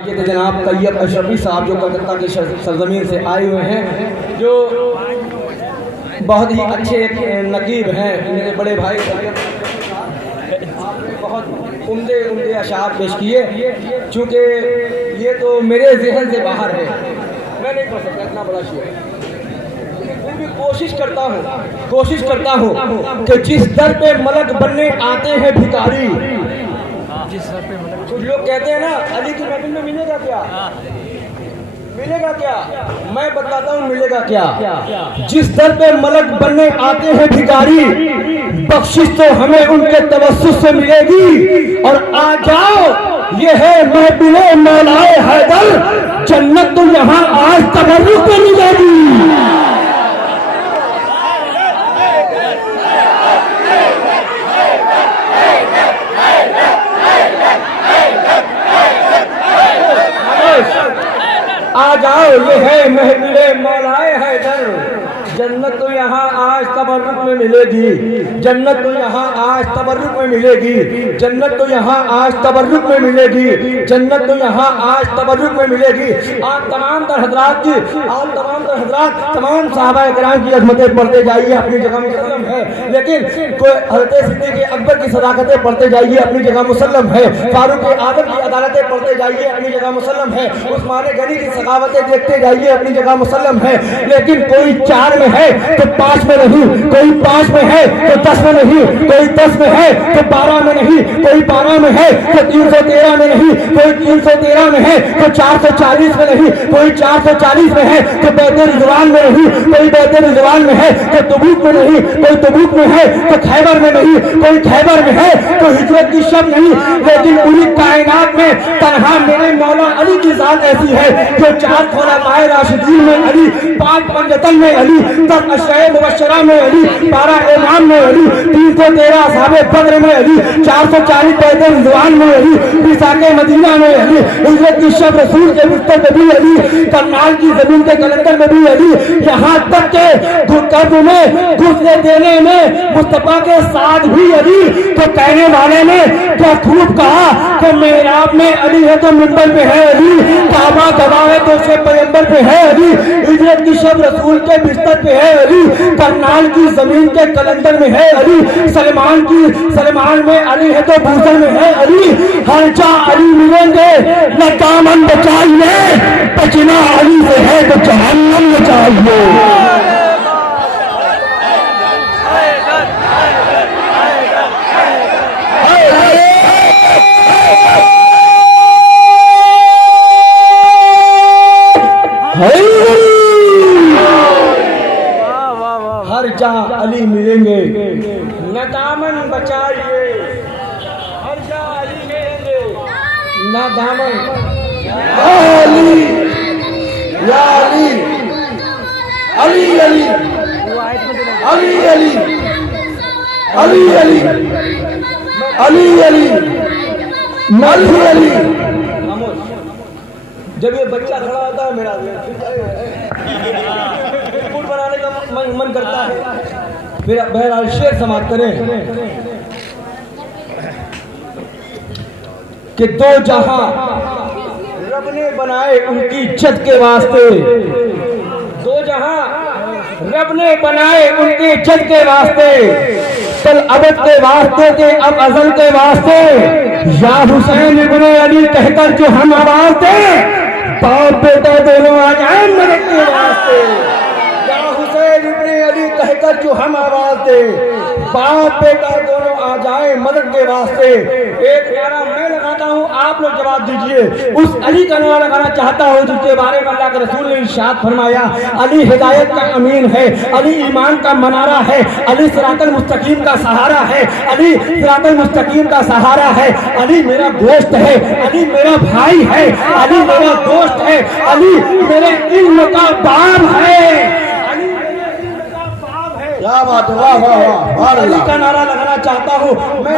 ये थे जनाब तैयब अशरफी साहब जो कलकत्ता की सरजमीन से आए हुए हैं, जो बहुत ही अच्छे नकीब हैं। मेरे बड़े भाई आपने बहुत उम्दे अशार पेश किए, चूँकि ये तो मेरे जहन से बाहर है, मैं नहीं पढ़ सकता इतना बड़ा शेर, फिर भी कोशिश करता हूँ कि जिस दर पे मलक बनने आते हैं भिखारी, कुछ लोग कहते हैं ना अली की महफिल में मिलेगा क्या, मैं बताता हूँ मिलेगा क्या। जिस दर पे मलक बनने आते हैं भिखारी, बख्शिश तो हमें उनके तवस्सुस से मिलेगी। और आ जाओ ये है महफिले मौलाए हैदर, जन्नत तो यहाँ आज तबर्रुक में मिलेगी। आ जाओ ये है महफिले मौलाए हैदर, जन्नत तो यहाँ आज तबर्रुक में मिलेगी, जन्नत तो यहाँ आज तबर्रुक में मिलेगी, जन्नत तो यहाँ आज तबर्रुक में मिलेगी, जन्नत तो यहाँ आज तबर्रुक में मिलेगी। आप तमाम तर हजरात तमाम साहबा किराम की अजमतें पढ़ते जाइए, अपनी जगह मुसल्लम है, लेकिन कोई हज़रत सिद्दीक़ अकबर की सदाकतें पढ़ते जाइए, अपनी जगह मुसल्लम है, फारूक आज़म की अदालतें पढ़ते जाइए, अपनी जगह मुसल्लम है, उस्मान गनी की सखावतें देखते जाइए, अपनी जगह मुसल्लम है। लेकिन कोई 4 में है तो 5 में नहीं, कोई 5 में है तो 10 में नहीं, कोई 10 में है तो 12 में नहीं, कोई 12 में है तो 313 में नहीं, कोई 313 में है तो 440 में नहीं, कोई 440 में है तो बैत रिज़वान में नहीं, कोई बैत रिज़वान में है तो तबूक में नहीं, कोई तबूक में है तो खैबर में नहीं, कोई खैबर में है तो हिजरत की शब नहीं। लेकिन पूरी कायनात में तन्हा मेरे मौला अली की जात ऐसी है जो 4 खुलाफाए राशिदीन में अली, 5 पंजतन में अली, 10 अशरे मुबश्शरा में अली, 12 इमाम में अली, 313 असहाबे बद्र में अली, 440 बैत रिज़वान में अली, बिसाके मदीना में अली, हिजरत की शब रसूल के बिस्तर पे भी अली, करनाल की जमीन के कलंदर में भी अली, यहाँ तक के कब्र में घुसने देने में मुस्तफा के साथ भी अली। तो कहने वाले ने क्या खूब कहा कि मेराब में अली है तो मिंबर पे है अली, काबा गवाह है तो उसके पैगंबर पे है अली, हिजरत की शब रसूल के बिस्तर पे है अली, करनाल की जमीन के कलंदर में है अली, सलमान में अली है तो भूषण में है अली। हर जा अली मिलेंगे न दामन बचाइए, बचना अली से है तो जहन्नम में चाहिए। हर जहाँ अली मिलेंगे न दामन बचाइए, हर जहाँ अली मिलेंगे न दामन। अली या अली अली अली अली अली अली अली अली अली अली अली। जब ये बच्चा खड़ा होता है मेरा फूल बनाने का मन करता है। फिर बहरहाल शेर समाप्त करें कि 2 जहां रब ने बनाए उनकी इज्जत के वास्ते, 2 जहां रब ने बनाए उनकी इज्जत के वास्ते, कल अबद के वास्ते थे अब अजल के वास्ते, या हुसैन इब्ने अली कहकर जो हम आवाज दे, बाप बेटा दोनों आ जाए मदद के वास्ते। या हुसैन इब्ने अली कहकर जो हम आवाज दे, बाप बेटा दोनों आ जाए मदद के वास्ते। एक नारा मैं लगाता हूँ, आप लोग जवाब दीजिए। उस अली का नारा लगाना चाहता हूँ जिसके बारे में अल्लाह के रसूल ने इरशाद फरमाया, अली हिदायत का अमीन है, अली ईमान का मनारा है, अली सिरातल मुस्तकीम का सहारा है, अली सिरातल मुस्तकीम का सहारा है, अली मेरा दोस्त है, अली मेरा भाई है, अली मेरा दोस्त है, अली मेरे इल्म का बाब है, क्या बात है, वाह वाह वाह। अली का नारा लगाना चाहता हूँ मैं,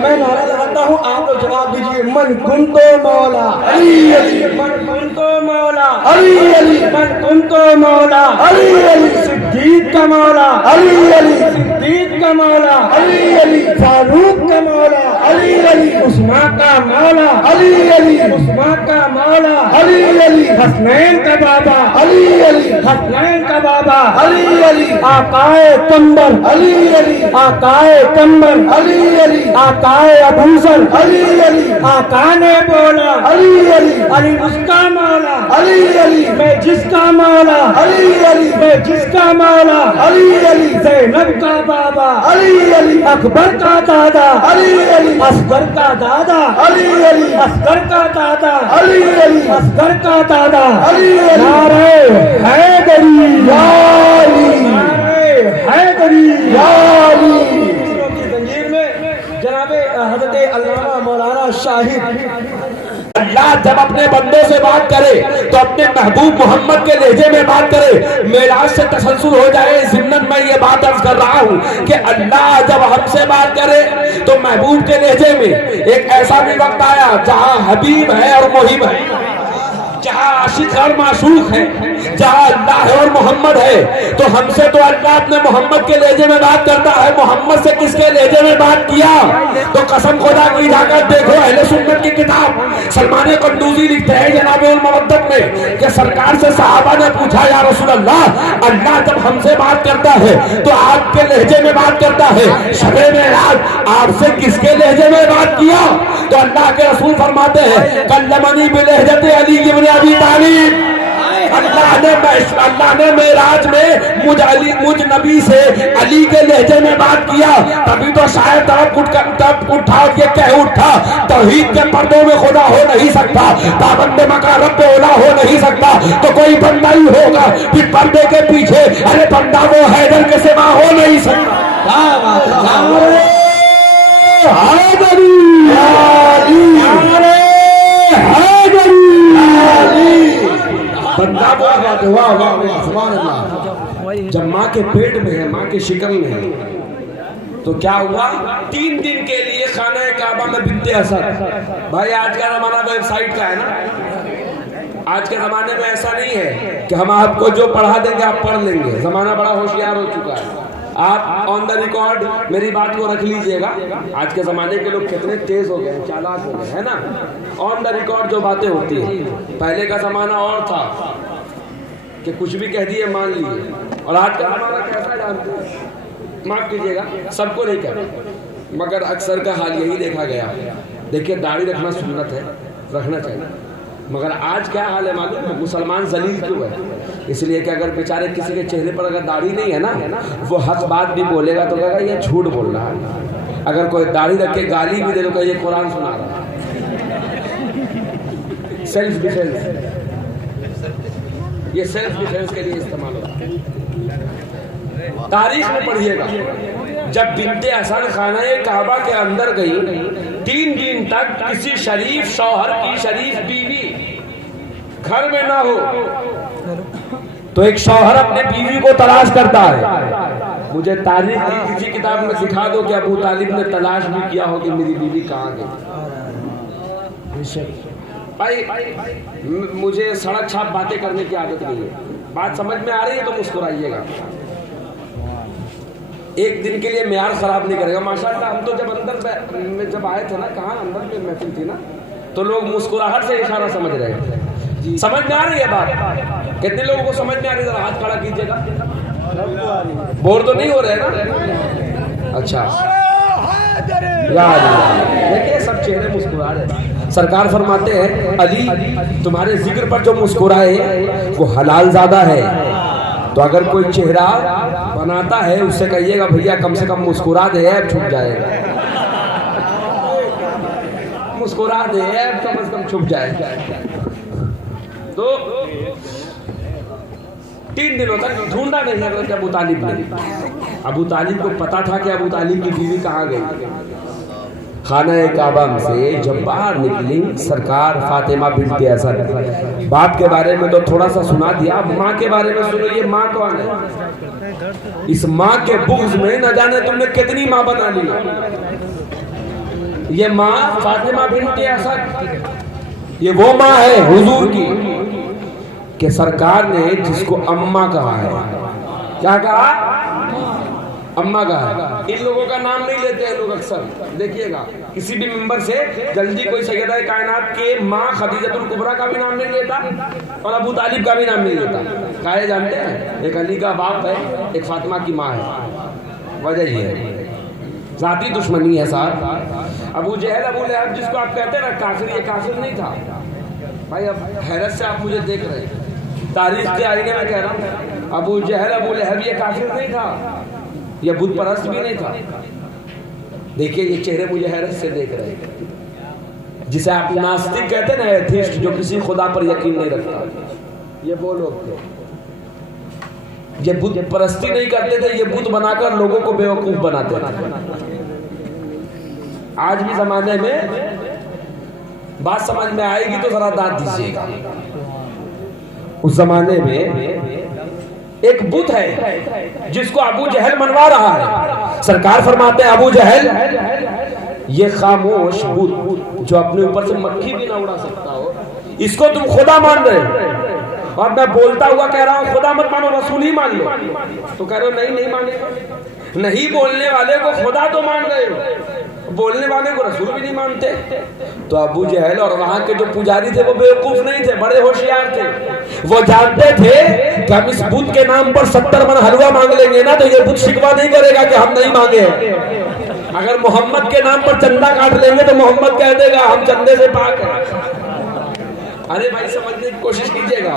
मैं नारा लगाता हूँ, आप लोग जवाब दीजिए। मन कुन तो मौला अली अली, मन कुन कुंतो मौला अली अली, मन कुंतो मौला अली अली, सिद्दीक का मौला अली अली, सिद्दीक का मौला अली अली, फारूक का मौला अली अली, उस्मान का मौला अली अली, उस्मान का मौला अली अली, हसनैन का बाबा अली अली, हसनैन का बाबा अली अली, आकाए कंबर अली अली, आकाए कंबर अली अली, आकाए अबूसर अली अली, आका ने बोला अली अली, अली उसका मौला अली अली, मैं जिसका मौला अली अली, मैं जिसका मौला अली अली, ज़ैनब का बाबा अली अली, अकबर का दादा अली अली, असगर का दादा अली अली, असगर का दादा अली अली, असगर का दादा अली अली, नारे हैदरी अली, नारे हैदरी अली। की जंजीर में जनाबे हजरत अल्लामा मौलाना शाहिद अल्लाह जब अपने बंदों से बात करे तो अपने महबूब मोहम्मद के लहजे में बात करे। मेराज से तसल्सल हो जाए। ज़िम्नन मैं ये बात अर्ज कर रहा हूँ कि अल्लाह जब हमसे बात करे तो महबूब के लहजे में एक ऐसा भी वक्त आया जहाँ हबीब है और मुहिब है, जहाँ आशिक और माशूक है, जहाँ अल्लाह है और मोहम्मद है। तो हमसे तो अल्लाह अपने मोहम्मद के लहजे में बात करता है। मोहम्मद से किसके लहजे में बात किया? तो कसम खुदा की जाकर देखो अहले सुन्नत की किताब सलमान कंदूजी लिखते हैं जनाबे उल मवद्दत में कि सरकार से सहाबा ने पूछा या रसूल अल्लाह, अल्लाह जब हमसे बात करता है तो आपके लहजे में बात करता है, शबे मेराज आपसे किसके लहजे में बात किया? तो अल्लाह के रसूल फरमाते हैं कल्लमनी बिलहजत अली इब्न अबी तालिब। अल्लाह ने मेराज में मुझ नबी से अली के लहजे में बात किया। तभी तो शायद तब उठा के कह उठा तौहीद के पर्दों में खुदा हो नहीं सकता, पाबंद मका रब ओला हो नहीं सकता, तो कोई बंदा ही होगा फिर पर्दे के पीछे। अरे बंदा वो हैदर के सिवा हो नहीं सकता। बंदा जब माँ के पेट में है, माँ के शिकन में है, तो क्या हुआ? 3 दिन के लिए खाना काबा में बिनते असद। भाई आज का जमाना वेबसाइट का है ना। आज के जमाने में ऐसा नहीं है कि हम आपको जो पढ़ा देंगे आप पढ़ लेंगे। जमाना बड़ा होशियार हो चुका है। आप ऑन द रिकॉर्ड मेरी बात को रख लीजिएगा। आज के ज़माने के लोग कितने तेज़ हो गए हैं, चालाक हो गए, है ना। ऑन द रिकॉर्ड जो बातें होती हैं, पहले का ज़माना और था कि कुछ भी कह दिए मान लिए, और आज का ज़माना कैसा जानते हैं? माफ़ कीजिएगा, सबको नहीं कहते, मगर अक्सर का हाल यही देखा गया। देखिए दाढ़ी रखना सुन्नत है, रखना चाहिए, मगर आज क्या हाल है मालूम है? मुसलमान जलील क्यों है? इसलिए कि अगर बेचारे किसी के चेहरे पर अगर दाढ़ी नहीं है ना, वो हक बात भी बोलेगा तो कहेगा ये झूठ बोल रहा है। अगर कोई दाढ़ी रख के गाली भी दे तो कहेगा ये कुरान सुना रहा है। सेल्फ डिफेंस, ये सेल्फ डिफेंस के लिए इस्तेमाल होता है। तारीख में पढ़िएगा, जब बिनते हसन खाना काबा के अंदर गई, 3 दिन तक किसी शरीफ शौहर की शरीफ बीवी घर में ना हो, तो एक शौहर अपने बीवी को तलाश करता है। मुझे तारीख की किसी किताब में सिखा दो कि अबू तालिब ने तलाश भी किया हो कि मेरी बीवी कहाँ गई। भाई मुझे सड़क छाप बातें करने की आदत नहीं है। बात समझ में आ रही है तो मुस्कुराइएगा। एक दिन के लिए म्यार खराब नहीं करेगा। माशाल्लाह हम तो जब अंदर में जब आए थे ना, कहाँ अंदर में महफिल थी ना, तो लोग मुस्कुराहट से इशारा समझ रहे थे। समझ में आ रही है बात? कितने लोगों को समझ में आ रही है? हाथ खड़ा कीजिएगा। बोर तो नहीं हो रहे ना? अच्छा, देखिए सब चेहरे मुस्कुरा रहे। सरकार फरमाते हैं अली तुम्हारे जिक्र पर जो मुस्कुराए वो हलाल ज़्यादा है। तो अगर कोई चेहरा बनाता है उससे कहिएगा भैया कम से कम मुस्कुरा दे, ऐब छुप जाएगा। मुस्कुरा दे, ऐब कम से कम छुप जाएगा। तो 3 दिनों तक ढूंढा नहीं हज़रत अबू तालिब ने। अबू तालिब को पता था कि अबू तालिब की बीवी कहाँ गई। खाना काबा से जब बाहर निकली सरकार फातिमा बिन्ते असद। बाप के बारे में तो थोड़ा सा सुना दिया, माँ के बारे में सुनो। ये माँ कौन है? इस माँ के बुग़्ज़ में न जाने तुमने कितनी माँ बना ली। ये माँ फातिमा बिन्ते असद ये वो माँ है हुजूर की कि सरकार ने जिसको अम्मा कहा है, क्या कहा? अम्मा कहा है। इन लोगों का नाम नहीं लेते हैं लोग अक्सर, देखिएगा किसी भी मेंबर से जल्दी कोई सैयदा कायनात के माँ खदीजतुल कुबरा का भी नाम नहीं लेता और अबू तालिब का भी नाम नहीं लेता। काहे जानते हैं? एक अली का बाप है, एक फातिमा की माँ है। वजह ये है, जाती दुश्मनी है साहब। अबू जहल अबू लहब जिसको आप कहते हैं ना काफिर, ये काफिर नहीं था भाई। अब हैरत से आप मुझे देख रहे हैं, तारीख के आईने में कह रहा हूँ, अबू जहल अबू लहब ये काफिर नहीं था, ये बुत परस्त भी नहीं था। देखिए ये चेहरे मुझे हैरत से देख रहे हैं। जिसे आप नास्तिक कहते हैं ना, एथिस्ट, जो किसी खुदा पर यकीन नहीं रखता, ये वो लोग थे। ये बुत परस्ती नहीं करते थे, ये बुत बनाकर लोगों को बेवकूफ बनाते थे। आज भी जमाने में बात समझ में आएगी तो जरा दाद दीजिएगा। उस जमाने में एक बुत है जिसको अबू जहल मनवा रहा है। सरकार फरमाते हैं अबू जहल ये खामोश बुत जो अपने ऊपर से मक्खी भी ना उड़ा सकता हो, इसको तुम खुदा मान रहे हो। और मैं बोलता हुआ कह रहा हूं खुदा मत मानो, रसूल ही मान लो। तो कह रहे हो नहीं नहीं मानेगा। नहीं बोलने वाले को खुदा तो मान रहे हो, बोलने वाले को रसूल भी नहीं मानते। तो अबू जहल और वहां के जो पुजारी थे वो बेवकूफ नहीं थे, बड़े होशियार थे। वो जानते थे कि हम इस बुत के नाम पर 70 मन हलवा मांग लेंगे ना तो ये बुत शिकवा नहीं करेगा कि हम नहीं मांगे। अगर मोहम्मद के नाम पर चंदा काट लेंगे तो मोहम्मद कह देगा हम चंदे से पाक हैं। अरे भाई समझने की कोशिश कीजिएगा।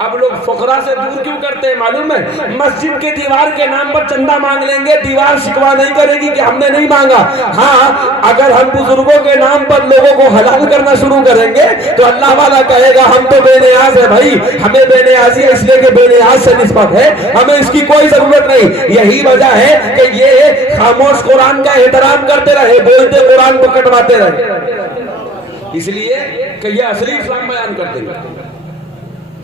अब लोग फकरा से दूर क्यों करते हैं मालूम है? मस्जिद के दीवार के नाम पर चंदा मांग लेंगे, दीवार शिकवा नहीं करेगी कि हमने नहीं मांगा। हाँ, अगर हम बुजुर्गों के नाम पर लोगों को हलाल करना शुरू करेंगे तो अल्लाह वाला कहेगा हम तो बेनियाज है भाई, हमें बेनियाजी है इसलिए कि बेनियाज से निस्बत है, हमें इसकी कोई जरूरत नहीं। यही वजह है कि ये खामोश कुरान का एहतराम करते रहे, बोलते कुरान को कटवाते रहे, इसलिए कि ये असली इस्लाम बयान कर देंगे।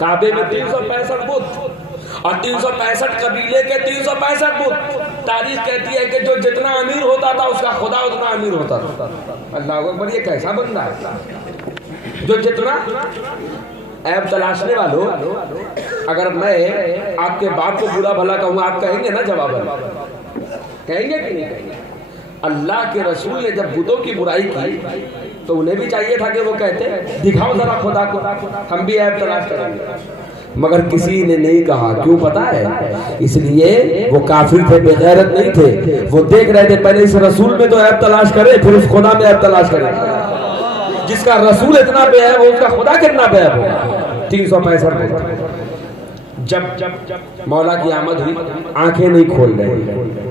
काबे में 365 बुत और 365 कबीले के 365 बुत। तारीख कहती है कि जो जितना अमीर होता था उसका खुदा उतना अमीर होता था। अल्लाह अकबर, ये कैसा बंदा है जो जितना ऐब तलाशने वालों। अगर मैं आपके बाप को बुरा भला कहूँ आप कहेंगे ना जवाब कहेंगे कि नहीं कहेंगे? अल्लाह के रसूल ने जब बुतों की बुराई की तो उन्हें भी चाहिए था कि वो कहते दिखाओ जरा खुदा को, हम भी ऐब तलाश करेंगे। मगर किसी ने नहीं कहा। क्यों पता है? इसलिए वो काफिर थे, बेगैरत नहीं थे। वो देख रहे थे पहले इस रसूल में तो ऐब तलाश करे, फिर उस खुदा में ऐब तलाश करे। जिसका रसूल इतना बेऐब हो उसका खुदा कितना बेऐब हो। 365 जब मौला की आमद हुई आंखें नहीं खोल रहे।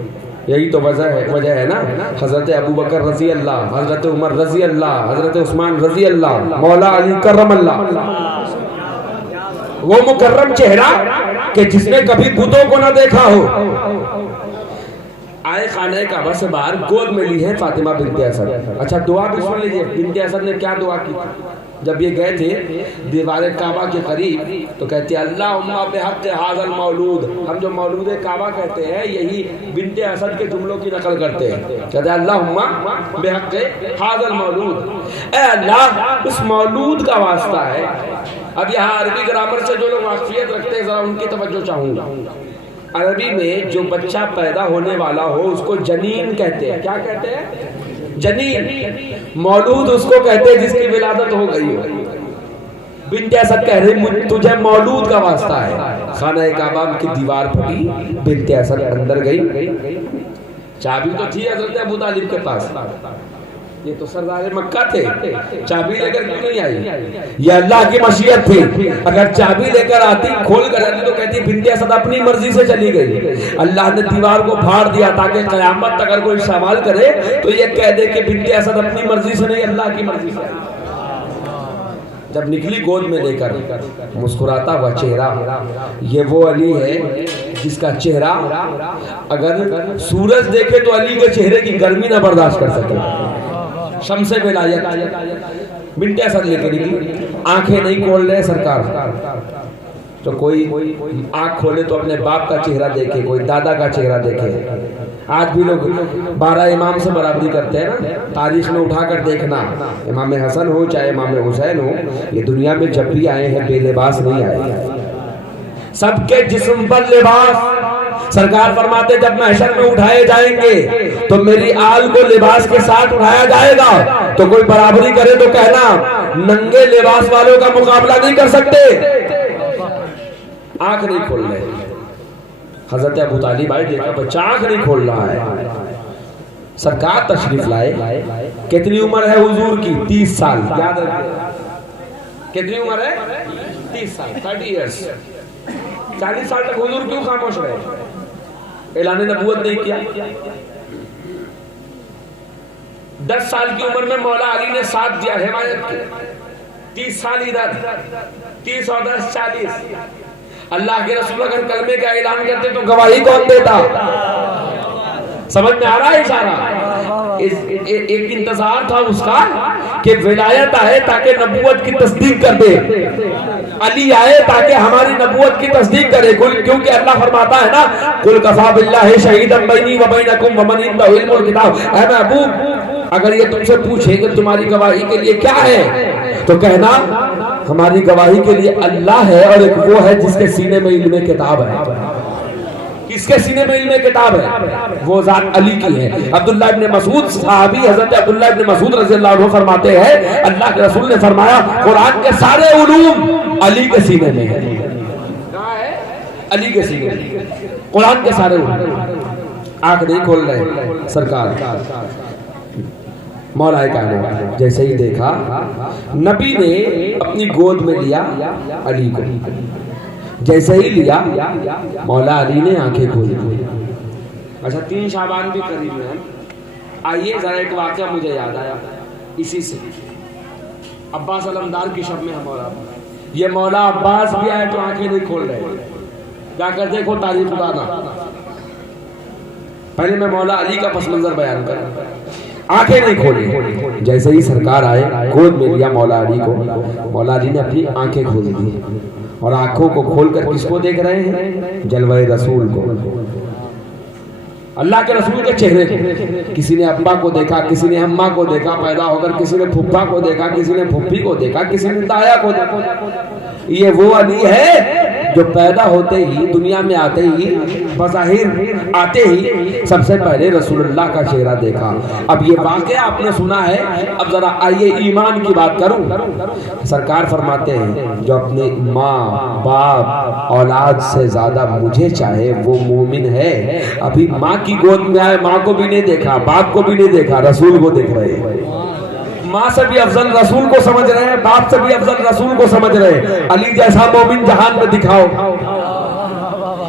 यही तो वजह है ना। हजरत अबू बकर रजी अल्लाह, हजरत उमर रजी अल्लाह, हजरत उस्मान रजी अल्लाह, मौला अली करम अल्लाह, वो मुकर्रम चेहरा कि जिसने कभी बुतों को ना देखा हो, आए खाने काबा से बाहर गोद में ली है फातिमा बिनते असद। अच्छा दुआ भी सुन लीजिए, बिनते असद ने क्या दुआ की जब ये गए थे दीवार काबा के करीब। तो कहते हैं अल्लाहुम्मा बिहक़ हाज़ल मौलूद। हम जो मौलूद काबा कहते हैं यही बिनते असद के जुमलों की नकल करते हैं। कहते हैं अल्लाहुम्मा बिहक़ हाज़ल मौलूद, ए अल्लाह उस मौलूद का वास्ता है। अब यहाँ अरबी ग्रामर से जो लोग वाक़फ़ियत रखते हैं जरा उनकी तवज्जो चाहूँगा। अरबी में जो बच्चा पैदा होने वाला हो उसको जनीन कहते हैं। क्या कहते हैं? जनीन। मौलूद उसको कहते हैं जिसकी विलादत हो गई हो। बिनते असद कह रही तुझे मौलूद का वास्ता है। खाना काबा की दीवार फटी, बिनते असद अंदर गई। चाबी तो थी हजरत अबू तालिब के पास, ये तो सरदार मक्का थे, चाबी लेकर क्यों नहीं आई? ये अल्लाह की मशीयत थी। अगर चाबी लेकर आती, खोल कर आती तो कहती बिनते असद अपनी मर्जी से चली गई। अल्लाह ने दीवार को फाड़ दिया ताकि कयामत तक अगर कोई सवाल करे तो ये कह दे कि बिनते असद अपनी मर्जी से नहीं अल्लाह की मर्जी से। जब निकली गोद में लेकर मुस्कुराता हुआ चेहरा, ये वो अली है जिसका चेहरा अगर सूरज देखे तो अली के चेहरे की गर्मी ना बर्दाश्त कर सके। शम्से विलायत बिनते असद लेके निकली, आंखें नहीं खोल रहे सरकार। तो कोई आंख खोले तो अपने बाप का चेहरा देखे, कोई दादा का चेहरा देखे। आज भी लोग 12 इमाम से बराबरी करते हैं ना, तारीख में उठाकर देखना, इमाम हसन हो चाहे इमाम हुसैन हो, ये दुनिया में जब भी आए हैं बेलिबास नहीं आए, सबके जिस्म पर लिबास। सरकार फरमाते जब महशर में उठाए जाएंगे तो मेरी आल को लिबास के साथ उठाया जाएगा, तो कोई बराबरी करे तो कहना नंगे लिबास वालों का मुकाबला नहीं कर सकते। आंख नहीं खोल रहे, हजरत अबू तालिब भाई देखा बच्चा आंख नहीं खोल रहा है, सरकार तशरीफ लाए। कितनी उम्र है हुजूर की? 30 साल। याद रखिए कितनी उम्र है? 30 साल, 30 इयर्स। 40 साल तक हुजूर क्यों खामोश रहे? ऐलान नबूवत नहीं किया। 10 साल की उम्र में मौला अली ने साथ दिया हिमायत के, 30 साल इधर, 30 और 10 40। अल्लाह के रसूल अगर कलमे का ऐलान करते तो गवाही कौन देता? समझ में आ रहा है इशारा? एक इंतजार था उसका कि विलायत आए ताकि नबूवत की तस्दीक कर दे, अली आए ताकि हमारी नबूवत की तस्दीक करे। क्योंकि अल्लाह फरमाता है ना, कुल कफा बिल्लाहि शहीदन बैनी व बैनकुम व मन इंदहु इल्मुल किताब। ऐ महबूब, अगर ये तुमसे पूछेंगे तुम्हारी गवाही के लिए क्या है, तो कहना हमारी गवाही के लिए अल्लाह है और एक वो है जिसके सीने में इल्मे किताब है। किसके सीने में इल्मे किताब है? वो जात अली की है। अब्दुल्लाह इब्न मसूद सहाबी हजरत अब्दुल्लाह इब्न मसूद रज़ियल्लाहु अन्हु फरमाते हैं अल्लाह के रसूल ने फरमाया कुरान के सारे उलूम अली के सीने में है। कहाँ है? अली के सीने में कुरान के सारे उलूम। आंख नहीं खोल रहे सरकार। मौला कायनात जैसे ही देखा, नबी ने अपनी गोद में लिया अली को, जैसे ही लिया मौला अली ने आंखें खोली। अच्छा 3 शाबान भी करीब में। आइए जरा एक वाकया मुझे याद आया इसी से। अब्बास अलमदार की शब में है मौला, ये मौला अब्बास भी आए तो आंखें नहीं खोल रहे। जाकर देखो तारीख उड़ाना। पहले मैं मौला अली का पस मंजर बयान कर, आंखें नहीं खोली। जैसे ही सरकार आए, गोद में लिया मौला अली को, मौला अली ने अपनी आंखें खोल दी और आंखों को खोलकर किसको देख रहे हैं? जलवाए रसूल को, अल्लाह के रसूल के चेहरे को। किसी ने अब्बा को देखा, किसी ने अम्मा को देखा पैदा होकर, किसी ने फुफ्फा को देखा, किसी ने फुफ्फी को देखा, किसी ने ताया को देखा। ये वो अली है जो पैदा होते ही, दुनिया में आते ही, बज़ाहिर आते ही सबसे पहले रसूलुल्लाह का चेहरा देखा। अब ये वाकया आपने सुना है, अब जरा आइए ईमान की बात करूं। सरकार फरमाते हैं जो अपने माँ बाप औलाद से ज्यादा मुझे चाहे वो मोमिन है। अभी माँ की गोद में आए, माँ को भी नहीं देखा, बाप को भी नहीं देखा, रसूल को देख रहे हैं। माँ से भी अफजल रसूल को समझ रहे हैं, बाप से भी अफजल रसूल को समझ रहे हैं। अली जैसा मोमिन जहान में दिखाओ।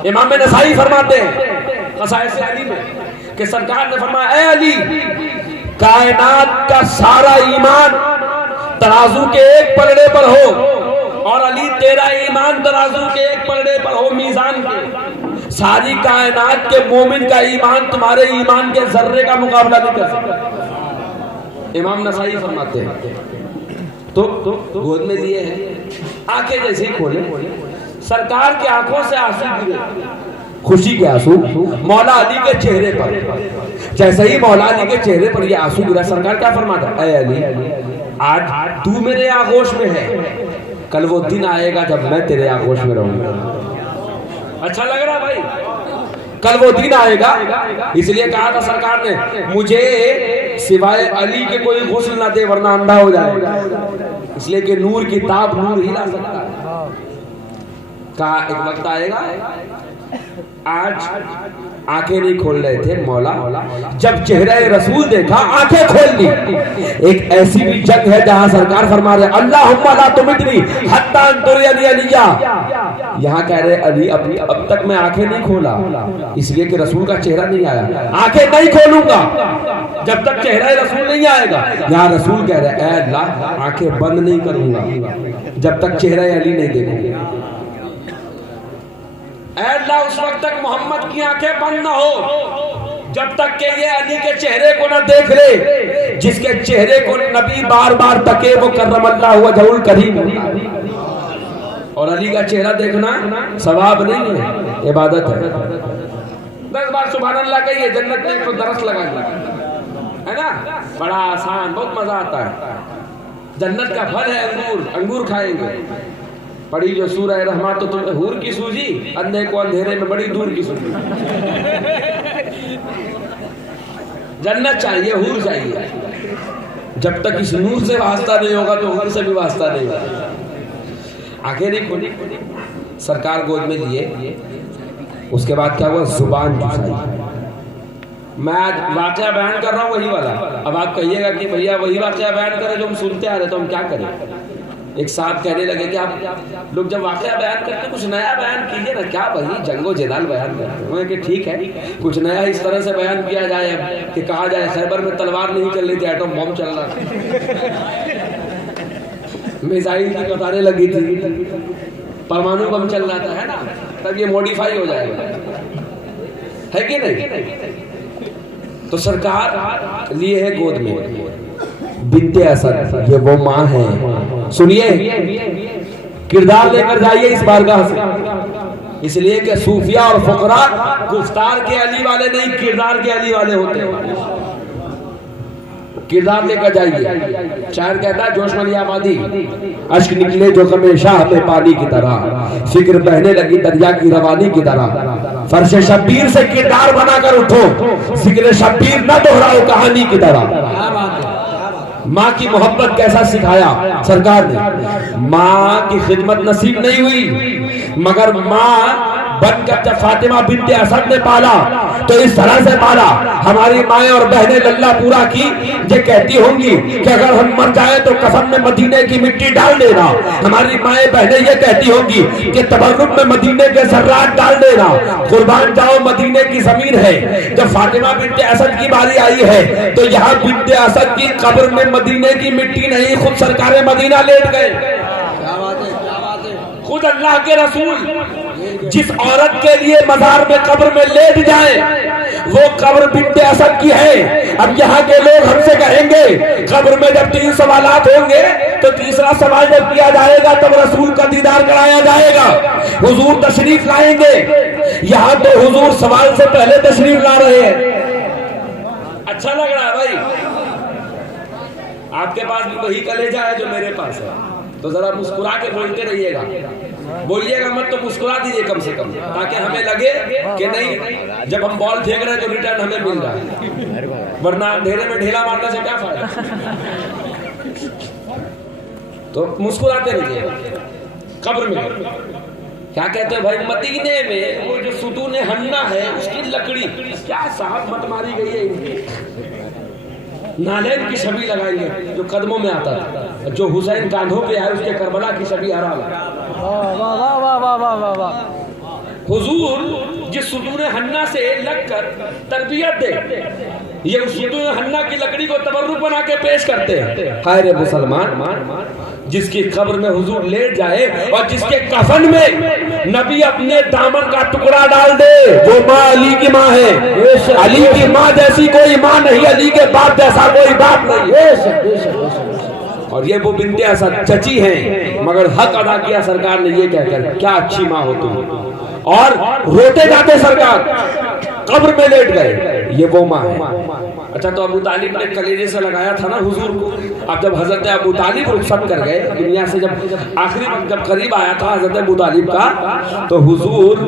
इमाम नसाई फरमाते हैं क़साइस अली में कि सरकार ने फरमाया, ऐ अली, कायनात का सारा ईमान तराजू के एक पलड़े पर हो और अली तेरा ईमान तराजू के एक पलड़े पर हो, मीजान के। सारी कायनात के मोमिन का ईमान तुम्हारे ईमान के जर्रे का मुकाबला नहीं कर सकता। इमाम नसाई फरमाते हैं तो गोद में लिए हैं, आंखें जैसे ही खोले, सरकार की आंखों से आंसू गिरे, खुशी के आंसू मौला अली के चेहरे पर। जैसे ही मौला अली के चेहरे पर ये आंसू गिरा, सरकार क्या फरमाता? ऐ अली, आज तू मेरे आगोश में है, कल वो दिन आएगा जब मैं तेरे आगोश में रहूंगा। अच्छा लग रहा भाई? कल वो दिन आएगा, इसलिए कहा था सरकार ने मुझे सिवाय अली के कोई गुस्ल ना दे वरना अंधा हो जाएगा, इसलिए कि नूर की ताब नूर ही ला सकता है। कहा एक वक्त आएगा, आज आंखें नहीं खोल रहे थे मौला, जब चेहरा रसूल देखा आंखें खोल ली। एक ऐसी भी जंग है जहां सरकार फरमा रहे अल्लाहुम्मा ला तुमितनी हत्ता अंतुरियनी अलिया। यहाँ कह रहे अली अब तक मैं आंखें नहीं खोला, इसलिए कि रसूल का चेहरा नहीं आया, आंखें नहीं खोलूंगा जब तक चेहरा रसूल नहीं आएगा। यहाँ रसूल कह रहे ऐ अल्लाह, आंखें बंद नहीं करूंगा जब तक चेहरा अली नहीं देखूंगा। अल्लाह उस वक्त तक मोहम्मद की आंखें बंद ना हो जब तक के ये अली के चेहरे को ना देख ले, जिसके चेहरे को नबी बार बार तके वो करमल्लाहु वजहुल करीम। और अली का चेहरा देखना सवाब नहीं है, इबादत है। 10 बार सुभान अल्लाह कहिए, जन्नत में तो दरस लगा है ना, बड़ा आसान, बहुत मजा आता है। जन्नत का फल है अंगूर, अंगूर खाएंगे। पढ़ी जो सूरह रहमान, तो तुम्हें हूर की सूझी, अंधे को अंधेरे में बड़ी दूर की सूझी। जन्नत चाहिए, हूर चाहिए। जब तक इस नूर से वास्ता नहीं होगा तो हूर से भी वास्ता नहीं होगा। आंखें नहीं खोली, सरकार गोद में लिए, उसके बाद क्या हुआ, जुबान जुसाई। मैं आज वाकया बयान कर रहा हूँ वही वाला। अब आप कहिएगा कि भैया वही वाकया बयान करें जो हम सुनते आ रहे, तो हम क्या करें। एक साहब कहने लगे कि आप लोग जब वाकया बयान करते हैं कुछ नया बयान कीजिए ना। क्या भाई जंगो जलाल बयान करते हैं कि ठीक है, कुछ नया इस तरह से बयान किया जाए कि कहा जाए खैबर में तलवार नहीं चल रही थी, एटम बम चल रहा था, मिसाइल की कतारें लगी थी, परमाणु बम चल रहा था, है ना। तब ये मॉडिफाई हो जाएगा, है कि नहीं। तो सरकार लिए है गोद में बिन्ते असद, ये वो माँ है। सुनिए, किरदार लेकर जाइए इस बारगाह से, इसलिए कि सूफिया और फुकरा गुफ्तार के अली वाले नहीं, किरदार के अली वाले होते हैं। किरदार लेकर जाइए। शायर कहता है, जोश वाली आबादी, अश्क निकले जो गमे शाह में पानी की तरह, फिक्र बहने लगी दरिया की रवानी की तरह। फर्श शब्बीर से किरदार बनाकर उठो, जिक्र शब्बीर न दोहराओ कहानी की तरह। माँ की मोहब्बत कैसा सिखाया सरकार ने। माँ की खिदमत नसीब नहीं हुई, मगर माँ बनकर जब फातिमा बिन्ते असद ने पाला तो इस तरह से पाला। हमारी माएँ और बहनें लल्ला पूरा की ये कहती होंगी कि अगर हम मर जाए तो कफन में मदीने की मिट्टी डाल देना। हमारी माएँ बहनें ये कहती होंगी कि तबर्रुक में मदीने के सर्रात डाल देना। कुर्बान जाओ मदीने की जमीन है। जब फातिमा बिन्ते असद की बारी आई है तो यहाँ बिन्ते असद की कब्र में मदीने की मिट्टी नहीं, खुद सरकार मदीना लेट गए। खुद अल्लाह के रसूल जिस औरत के लिए मजार में कब्र में लेट जाए वो कब्र बिन्ते असद की है। अब यहाँ के लोग हमसे कहेंगे कब्र में जब 3 सवालात होंगे तो तीसरा सवाल जब किया जाएगा तब रसूल का दीदार कराया जाएगा, हुजूर तशरीफ लाएंगे। यहाँ तो हुजूर सवाल से पहले तशरीफ ला रहे हैं। अच्छा लग रहा है भाई, आपके पास भी वही कलेजा है जो मेरे पास है, तो जरा मुस्कुरा के बोलते रहिएगा। बोलिएगा मत तो मुस्कुरा दीजिए कम से कम, ताकि हमें लगे कि नहीं जब हम बॉल फेंक रहे हैं तो रिटर्न हमें मिल रहा है, वरना अंधेरे में ढेला मारने से क्या फायदा। तो मुस्कुराते रहिए। कब्र में क्या कहते हैं भाई, मदीने में वो जो सुतून हन्ना है उसकी लकड़ी क्या साहब मत मारी गई है इनकी। नालेन की छवि लगाएंगे जो कदमों में आता था, जो हुसैन कांधों पे आए उसके करबला की छवि हराम। हुजूर जिस सुतून हन्ना से लगकर तरबियत दे, ये उस सुतून हन्ना की लकड़ी को तबर्रुक बना के पेश करते हैं। हाय रे मुसलमान, जिसकी कब्र में हुजूर लेट जाए और जिसके कफन में नबी अपने दामन का टुकड़ा डाल दे, वो माँ अली की माँ है। अली की माँ जैसी कोई माँ नहीं, अली के बाप जैसा कोई बाप नहीं। और ये वो बिन्ते असद चची हैं, मगर हक अदा किया सरकार ने ये कहकर, क्या अच्छी माँ हो तुम। और रोते जाते सरकार कब्र में लेट गए, ये वो माँ है। अच्छा, तो अबू तालिब ने कलेजे से लगाया था ना हुजूर को। अब जब हजरत अबू तालिब रुखसत कर गए दुनिया से, जब आखिरी जब करीब आया था हजरत अबू तालिब का, तो हुजूर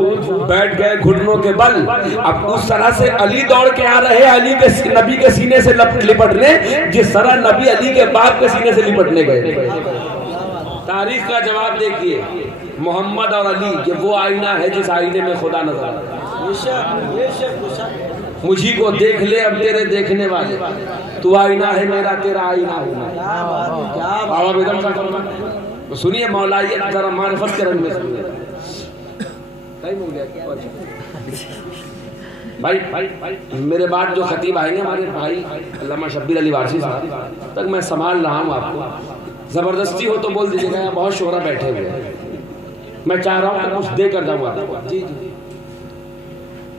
बैठ गए घुटनों के बल। अब उस तरह से अली दौड़ के आ रहे हैं अली के नबी के सीने से लिपटने, जिस तरह नबी अली के बाप के सीने से लिपटने गए। तारीख का जवाब देखिए, मोहम्मद और अली ये वो आईना है जिस आईने में खुदा नजर आता है। मुझी को देख ले अब तेरे देखने वाले, तू आईना है मेरा, तेरा आईना हूं। बाबा बेदम का तो सुनिए, मौलाइयत जरा मारिफत के रंग में सुनिए। भाई मेरे बाद जो खतीब आएंगे हमारे भाई अल्लामा शब्बीर अली वारसी साहब, तक मैं संभाल रहा हूँ आपको। जबरदस्ती हो तो बोल दीजिएगा, बहुत शोरा बैठे हुए हैं। मैं चाह रहा हूँ कि कुछ दे कर जाऊँ आपको।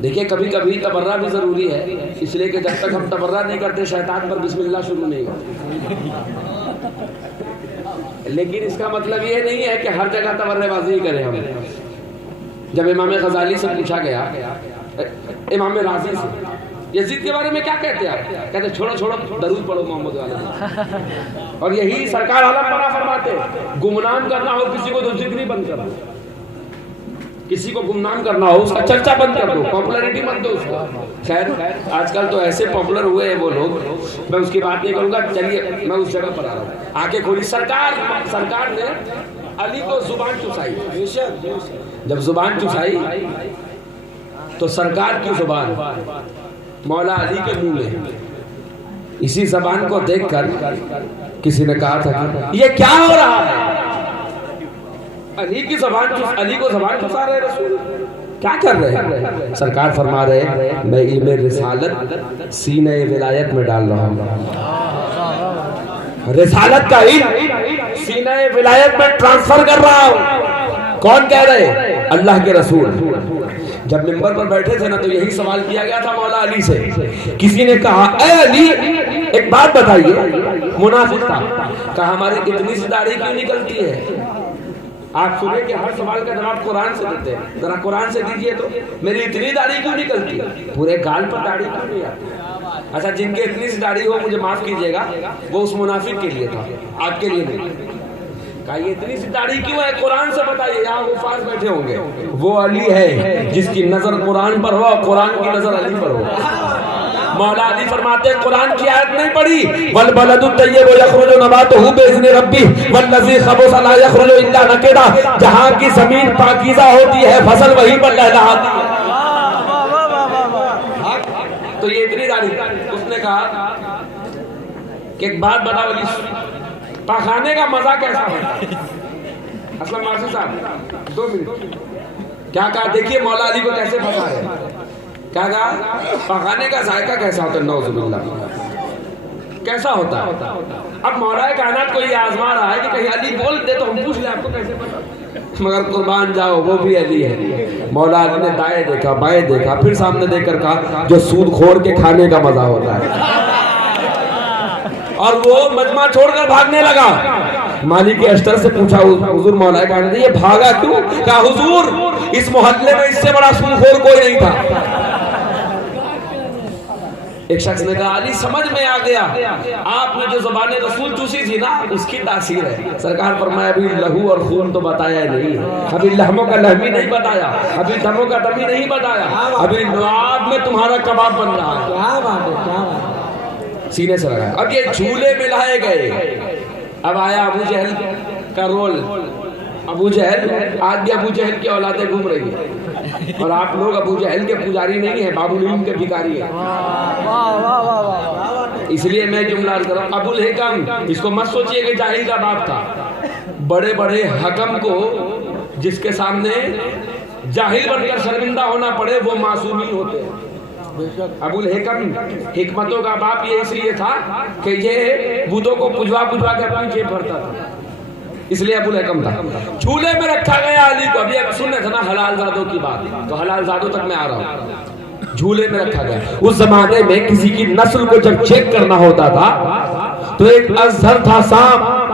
देखिए, कभी कभी तबर्रा भी जरूरी है, इसलिए कि जब तक हम तबर्रा नहीं करते शैतान पर बिस्मिल्लाह शुरू नहीं करते। लेकिन इसका मतलब ये नहीं है कि हर जगह तबर्रेबाजी करें हम। जब इमाम गजाली से पूछा गया, इमाम राजी से, यजीद के बारे में क्या कहते हैं आप? कहते छोड़ो छोड़ो, दरूद पढ़ो मोहम्मद वाला। और यही सरकार आलम बना फरमाते, गुमनाम करना हो किसी को तो जिक्र बंद कर दो, किसी को गुमनाम करना हो उसका चर्चा बंद कर दो, पॉपुलैरिटी मत दो उसको। खैर आजकल तो ऐसे पॉपुलर हुए हैं वो लोग, मैं उसकी बात नहीं करूंगा। चलिए मैं उस जगह पर आ रहा हूँ। आगे खोली सरकार ने अली को जुबान चुसाई। जब जुबान चुसाई तो सरकार की जुबान मौला अली के मुंह में, इसी जबान को देखकर किसी ने कहा था कि ये क्या हो रहा है? अली को जबान चुसा रहे रसूल, क्या कर रहे हैं? सरकार फरमा रहे मैं इल्मे रिसालत सीने विलायत में डाल रहा हूँ। रिसालत का इल्म सीने विलायत में ट्रांसफर कर रहा हूँ। कौन कह रहे? अल्लाह के रसूल। जब मिंबर पर बैठे थे ना तो यही सवाल किया गया था मौला अली से। किसी ने कहा ए अली एक बात बताइए, मुनाफिक था, कहा हमारी इतनी सी दाढ़ी क्यों निकलती है? आप सुने कि हर सवाल का जवाब कुरान से देते हैं, जरा कुरान से दीजिए तो। मेरी इतनी दाढ़ी क्यों निकलती है? पूरे गाल पर दाढ़ी क्यों नहीं आती? अच्छा जिनके इतनी सी दाढ़ी हो मुझे माफ कीजिएगा, वो उस मुनाफिक के लिए था, आपके लिए नहीं। कहा ये इतनी सी दाढ़ी क्यों है? कुरान से बताइए। यहाँ वो पास बैठे होंगे, वो अली है जिसकी नजर कुरान पर हो, कुरान की नजर अली पर हो। मौला अली फरमाते हैं कुरान की आयत नहीं पढ़ी, वल बलदु तय्यबु यखरुजु नबातुहु बिइज़्नि रब्बिह वल्लज़ी खबुसा ला यखरुजु इल्ला नकिदा। जहां की जमीन पाकीज़ा होती है फसल वहीं पर लहलहाती है। तो ये इतनी दाढ़ी। उसने कहा कि एक बात बताओ अली, पखाने का मजा कैसा होता है? असलम मासी साहब 2 मिनट। क्या कहा? देखिए मौला अली को कैसे फंसा है। क्या कहा? पकाने का जायका कैसा होता है? नौजुबिल्लाह कैसा होता है? अब मौला कायनात को ये आजमा रहा है कि कहीं अली बोल दे तो हम पूछ ले आपको कैसे पता। मगर कुर्बान जाओ वो भी अली है। मौला अली ने दाएं देखा बाएं देखा, फिर सामने देखकर कहा जो सूद खोर के खाने का मजा होता है। और वो मजमा छोड़कर भागने लगा। मालिक के अश्तर से पूछा हुजूर मौला कायनात ये भागा क्यों? कहा हुजूर इस मोहल्ले में इससे बड़ा सूदखोर कोई नहीं था। एक शख्स ने कहा अली समझ में आ गया, आपने जो ज़बान रसूल चूसी थी ना उसकी तासीर है। सरकार फरमाया अभी लहू और खून तो बताया नहीं, अभी लहमों का लहमी नहीं बताया, अभी दमों का दमी नहीं बताया, अभी नुआद में तुम्हारा कबाब बन रहा है। क्या बात है, क्या बात है। सीने से लगाया। अब ये झूले में लाए गए। अब आया अबू जहल का रोल। अबू जहल आज भी अबू जहल की औलादें घूम रही है और आप लोग अबू जहल के पुजारी नहीं है, बाबुलीन के भिखारी है। इसलिए मैं जुमला कर रहा हूं अबुल हिकम। इसको मत सोचिए कि जाहिल का बाप था। बड़े बड़े हकम को जिसके सामने जाहिल बनकर शर्मिंदा होना पड़े वो मासूमी होते हैं। अबुल हिकम हिकमतों का बाप ये इसलिए था कि ये बुतों को पुजवा पुजवा के अपनी जेब भरता था, इसलिए अबुल हिकम था। झूले में रखा गया अली को। अभी अब सुन रहे थे ना हलाल जादों की बात, तो हलाल जादों तक मैं आ रहा हूँ। झूले में रखा गया। उस जमाने में किसी की नस्ल को जब चेक करना होता था तो एक अजहर था सांप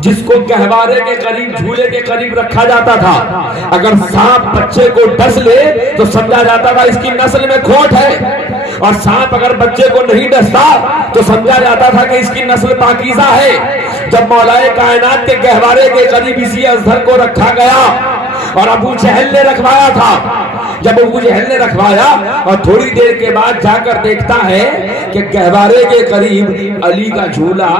जिसको गहवारे के करीब झूले के करीब रखा जाता था। अगर सांप बच्चे को डस ले तो समझा जाता था इसकी नस्ल में खोट है, और सांप अगर बच्चे को नहीं डसता तो समझा जाता था कि इसकी नस्ल पाकीज़ा है। जब मौलाए कायनात के गहवारे के करीब इसी अजहर को रखा गया और अबू जहल ने रखवाया था। जब अबू जहल ने रखवाया और थोड़ी देर के बाद जाकर देखता है कि गहवारे के करीब अली का झूला,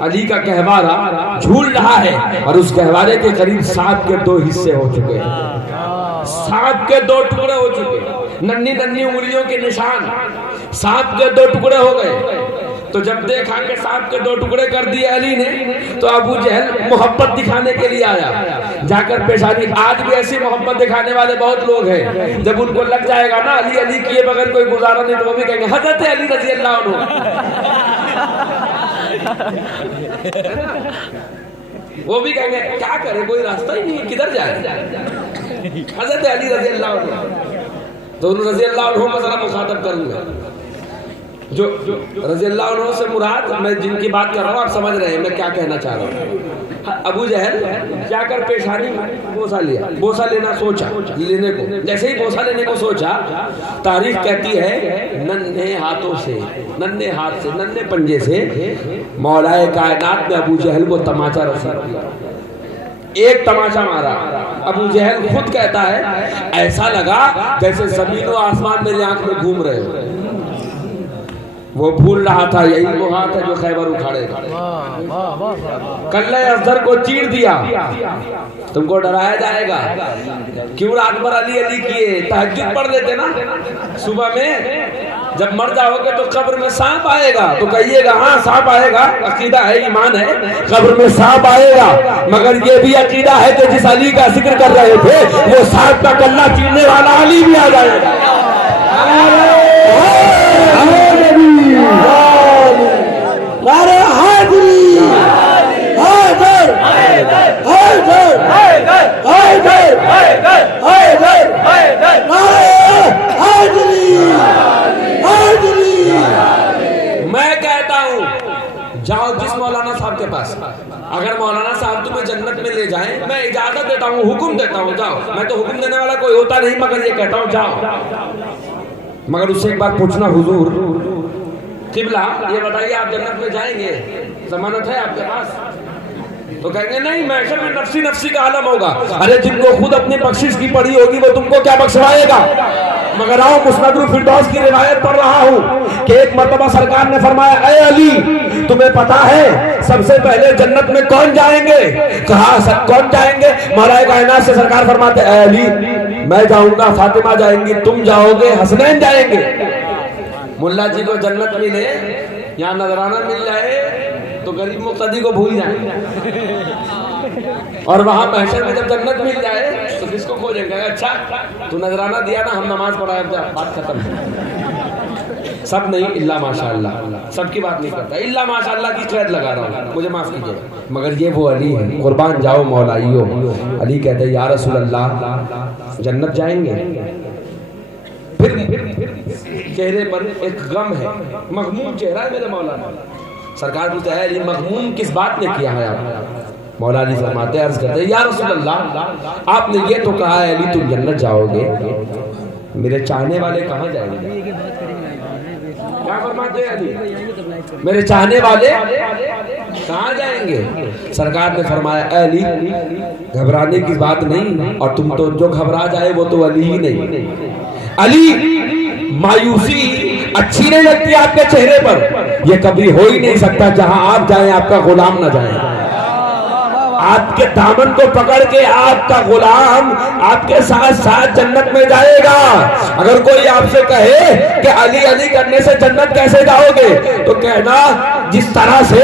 अली का गहवारा झूल रहा है और उस गहवारे के करीब सांप के 2 हिस्से हो चुके हैं। सांप के 2 टुकड़े हो चुके, नन्ही नन्ही उंगलियों के निशान, सांप के 2 टुकड़े हो गए। तो जब देखा कि सांप के 2 टुकड़े कर दिए अली ने, तो अबू जहल मोहब्बत दिखाने के लिए आया। जाकर पेशानी, आज भी ऐसी मोहब्बत दिखाने वाले बहुत लोग हैं। जब उनको लग जाएगा ना अली अली किए बगैर कोई गुजारा नहीं, तो वो भी कहेंगे हज़रत अली रज़ी अल्लाह अन्हु। वो भी कहेंगे क्या करे, कोई रास्ता ही नहीं, किधर जाए। हज़रत अली रज़ी अल्लाह अन्हु, तो उन रज़ी अल्लाह अन्हु को जरा मुखातब करूंगा। जो रज़ी अल्लाह अन्हु से मुराद, मैं जिनकी बात कर रहा हूँ आप समझ रहे हैं मैं क्या कहना चाह रहा हूँ। अबू जहल क्या कर पेशानी में बोसा लिया, बोसा लेना सोचा लेने को, जैसे ही बोसा लेने को सोचा, तारीख कहती है नन्हे हाथों से, नन्हे हाथ से, नन्हे पंजे से मौलाए कायनात ने अबू जहल को तमाचा रसीद दिया। एक तमाचा मारा, अबू जहल खुद कहता है ऐसा लगा जैसे जमीन और आसमान मेरी आंख में घूम रहे हो। वो भूल रहा था यही वो हाथ है जो खैबर उखाड़ेगा। कल्ले अजहर को चीर दिया, तुमको डराया जाएगा। क्यों रात भर अली अली किए, तहज्जुद पढ़ लेते ना सुबह में। जब मर जाओगे तो कब्र में सांप आएगा तो कहिएगा हाँ सांप आएगा, अकीदा है, ईमान है, कब्र में सांप आएगा। मगर ये भी अकीदा है कि जिस अली का जिक्र कर रहे थे वो सांप का कल्ला चीरने वाला अली भी आ जाएगा। नारे हाज़री, हाज़र, हाज़र, हाज़र, हाज़र, नारे हाज़री, हाज़री। मैं कहता हूँ जाओ जिस मौलाना साहब के पास, अगर मौलाना साहब तुम्हें जन्नत में ले जाएं, मैं इजाजत देता हूँ, हुक्म देता हूँ जाओ। मैं तो हुक्म देने वाला कोई होता नहीं, मगर ये कहता हूँ जाओ। मगर उससे एक बात पूछना, हुजूर किबला ये बताइए आप जन्नत में जाएंगे, जमानत है आपके पास? तो कहेंगे नहीं, महशर में नफ्सी नफ्सी का आलम होगा। अरे जिनको खुद अपनी बख्शिश की पड़ी होगी वो तुमको क्या बख्शवाएगा? मगर आओ मुस्नदुल फिरदौस की रिवायत पढ़ रहा हूँ कि एक मर्तबा सरकार ने फरमाया, ऐ अली तुम्हें पता है सबसे पहले जन्नत में कौन जाएंगे? कहा सब कौन जाएंगे? मौलाए कायनात से सरकार फरमाते, ऐ अली मैं जाऊंगा, फातिमा जाएंगी, तुम जाओगे, हसनैन जाएंगे। मुल्ला जी को जन्नत मिले, यहाँ नजराना मिल जाए तो गरीब मुक्तदी को भूल जाए, और वहां महशर में जब जन्नत मिल जाए तो किसको खोजेंगे? अच्छा तू नजराना दिया ना, हम नमाज पढ़ाए, बात खत्म। सब नहीं, इल्ला माशाअल्लाह, सबकी बात नहीं करता, इल्ला माशाअल्लाह की कैद लगा रहा हूँ, मुझे माफ कीजिएगा। मगर ये वो अली है, कुर्बान जाओ मौलाइयो। अली कहते या रसूल अल्लाह जन्नत जाएंगे? फिर चेहरे पर एक गम है, मखमूम चेहरा है मेरे मौलाना। सरकार पूछते हैं अली मखमूम किस बात ने किया है आप? मौला अली फरमाते अर्ज करते या रसूल अल्लाह आपने ये तो कहा है अली तुम जन्नत जाओगे, मेरे चाहने वाले कहाँ जाएंगे? क्या फरमाते हैं अली? मेरे चाहने वाले कहाँ जाएंगे? सरकार ने फरमाया अली घबराने की बात नहीं, और तुम तो जो घबरा जाए वो तो अली ही नहीं। अली मायूसी अच्छी नहीं लगती आपके चेहरे पर, ये कभी हो ही नहीं सकता जहां आप जाएं आपका गुलाम ना जाए। आपके दामन को पकड़ के आपका गुलाम आपके साथ साथ जन्नत में जाएगा। अगर कोई आपसे कहे कि अली अली करने से जन्नत कैसे जाओगे, तो कहना जिस तरह से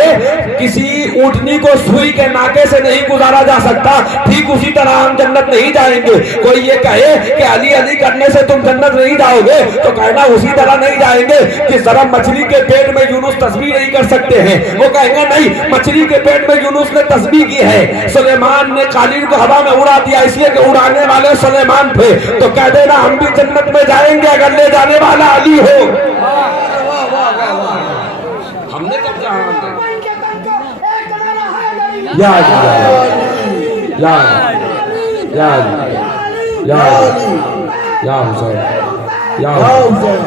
किसी ऊँटनी को सुई के नाके से नहीं गुजारा जा सकता, ठीक उसी तरह हम जन्नत नहीं जाएंगे। कोई ये कहे कि अली अली करने से तुम जन्नत नहीं जाओगे, तो कहना उसी तरह नहीं जाएंगे कि जरा मछली के पेट में यूनुस तस्बीह नहीं कर सकते हैं। वो कहेंगे नहीं, मछली के पेट में यूनुस ने तस्बीह की है, सुलेमान ने कालीन को हवा में उड़ा दिया इसलिए कि उड़ाने वाले सुलेमान थे। तो कह देना हम भी जन्नत में जाएंगे अगर ले जाने वाला अली हो। हमने कब कहा? याद याद याद याद या हुसैन या हुसैन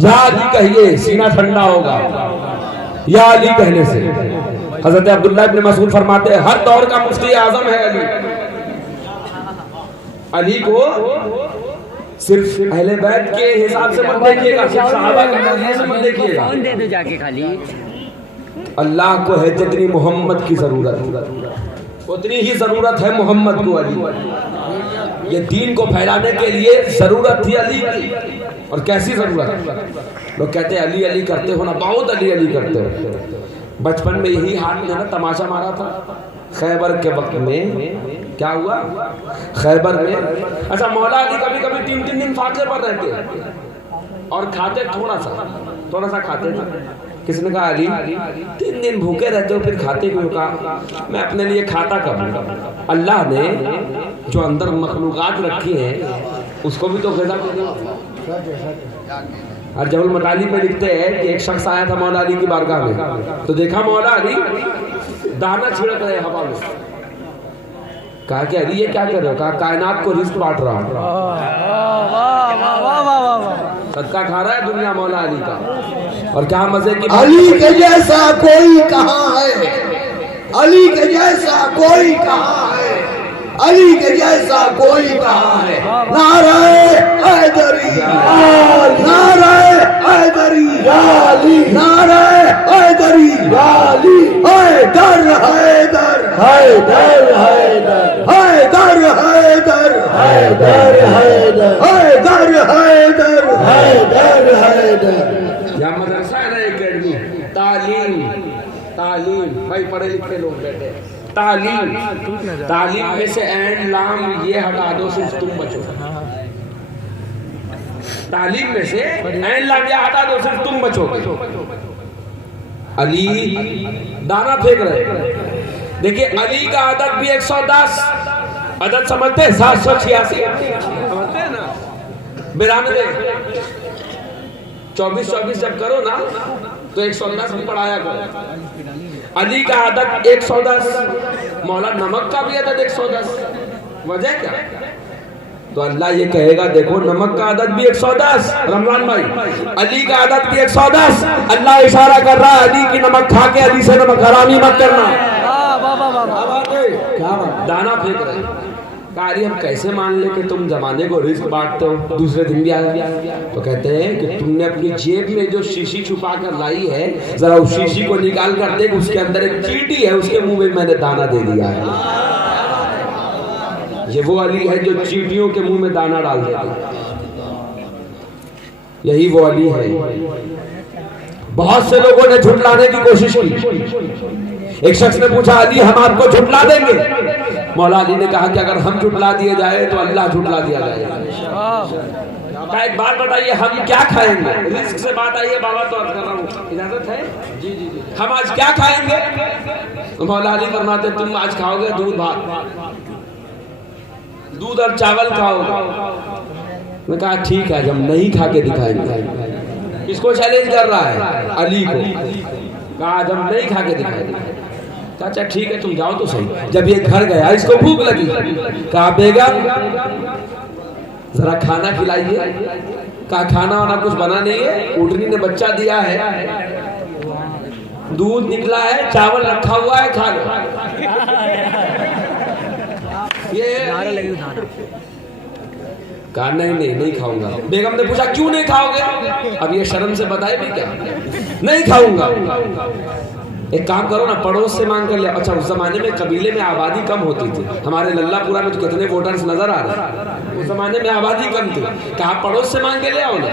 या अली कहिए सीना ठंडा होगा। या अली कहने से हजरत अब्दुल्लाह इब्न मसूद फरमाते हैं हर दौर का मुफ्ती आजम है अली। अली को सिर्फ अहले बैत के हिसाब से मत देखिएगा, सिर्फ सहाबा के नजरिए से मत देखिएगा। दे दो जाके खाली। अल्लाह को है जितनी मोहम्मद की जरूरत उतनी ही जरूरत है मोहम्मद को अली। ये दीन को फैलाने के लिए जरूरत थी अली की, और कैसी जरूरत? लोग कहते हैं अली अली करते हो ना, बहुत अली अली करते हो। बचपन में यही हाथ में ना तमाशा मारा था खैबर के वक्त में। क्या हुआ खैबर में? अच्छा मौला अली कभी कभी 3-3 दिन फाके पर रहते और खाते थोड़ा सा खाते थे। किसने कहा अली 3 दिन भूखे रहते हो फिर खाते क्यों? कहा मैं अपने लिए खाता कब हूँ। अल्लाह ने जो अंदर मखलूकात रखी है उसको भी तो ग़िज़ा और जबल मताली में लिखते हैं कि एक शख्स आया था मौला अली की बारगाह में, तो देखा मौला अली दाना छिड़क रहे हवा में। कहा कि अली ये क्या कर रहे हो? कहा कायनात को रिस्क बांट रहा हूं। सदका खा रहा है दुनिया मौला अली का। और क्या मजे की अली के जैसा कोई कहाँ है? अली के जैसा कोई कहाँ है? अली के जैसा कोई कहाँ है? नारे हैदरी, नारे हैदरी, नारे हैदरी, हैदर हैदर हैदर हैदर हैदर हैदर हैदर हैदर हैदर हैदर हैदर। या मदरसा है ना एकेडमी, तालीम तालीम, भाई पढ़े लिखे लोग बैठे, तालीम तालीम में से एंड लाम ये हटा दो, सिर्फ तुम बचो। तालीम में से एंड लाम ये हटा दो, सिर्फ तुम बचो। अली दाना फेंक रहे। देखिए अली का आदत भी 110 अदद समझते हैं, 786 समझते हैं ना, 92 24 जब करो ना तो 110 भी पढ़ाया करो। अली का आदत 110, मौला नमक का भी आदत 110। वजह क्या? तो अल्लाह ये कहेगा देखो नमक का आदत भी 110, रमजान भाई अली का आदत भी 110। अल्लाह इशारा कर रहा है अली की नमक खा के अली से नमक हरामी मत करना। दाना फेंक रहे। कारी हम कैसे मान ले कि तुम जमाने को रिस्क बांटते हो? दूसरे दिन भी आ गया। तो कहते हैं कि तुमने अपनी जेब में जो शीशी छुपा कर लाई है, जरा उस शीशी को निकाल कर देख, उसके अंदर एक चींटी है, उसके मुंह में मैंने दाना दे दिया है। ये वो अली है जो चींटियों के मुंह में दाना डाल देता है। यही वो अली है। बहुत से लोगों ने झुटलाने की कोशिश की। एक शख्स ने पूछा अली हम आपको झुटला देंगे। मौला अली ने कहा कि अगर हम झुटला दिए जाए तो अल्लाह झुटला दिया जाएगा। एक बात बताइए हम क्या खाएंगे? रिस्क से बात आई है बाबा, तो अर्ज कर रहा हूँ, इजाजत है? जी जी जी। हम आज क्या खाएंगे? तो मौला अली फरमाते तुम आज खाओगे दूध भात, दूध और चावल खाओगे। मैं कहा ठीक है, हम नहीं खा के दिखाएंगे। किसको चैलेंज कर रहा है? अली को। कहा आज हम नहीं खा के दिखाएंगे। अच्छा ठीक है तुम जाओ तो सही। जब ये घर गया इसको भूख लगी, कहा बेगम जरा खाना खिलाइए। कहा खाना वाना कुछ बना नहीं है, ऊँटनी ने बच्चा दिया है, दूध निकला है, चावल रखा हुआ है, खा लो। ये कहा नहीं खाऊंगा। बेगम ने पूछा क्यों नहीं खाओगे? अब ये शर्म से बताए भी क्या? नहीं खाऊंगा। एक काम करो ना, पड़ोस से मांग कर ले। अच्छा उस जमाने में कबीले में आबादी कम होती थी। हमारे लल्लापुरा में तो कितने वोटर्स नजर आ रहे हैं। उस जमाने में आबादी कम थी। कहा पड़ोस से मांग के ले आओ ना।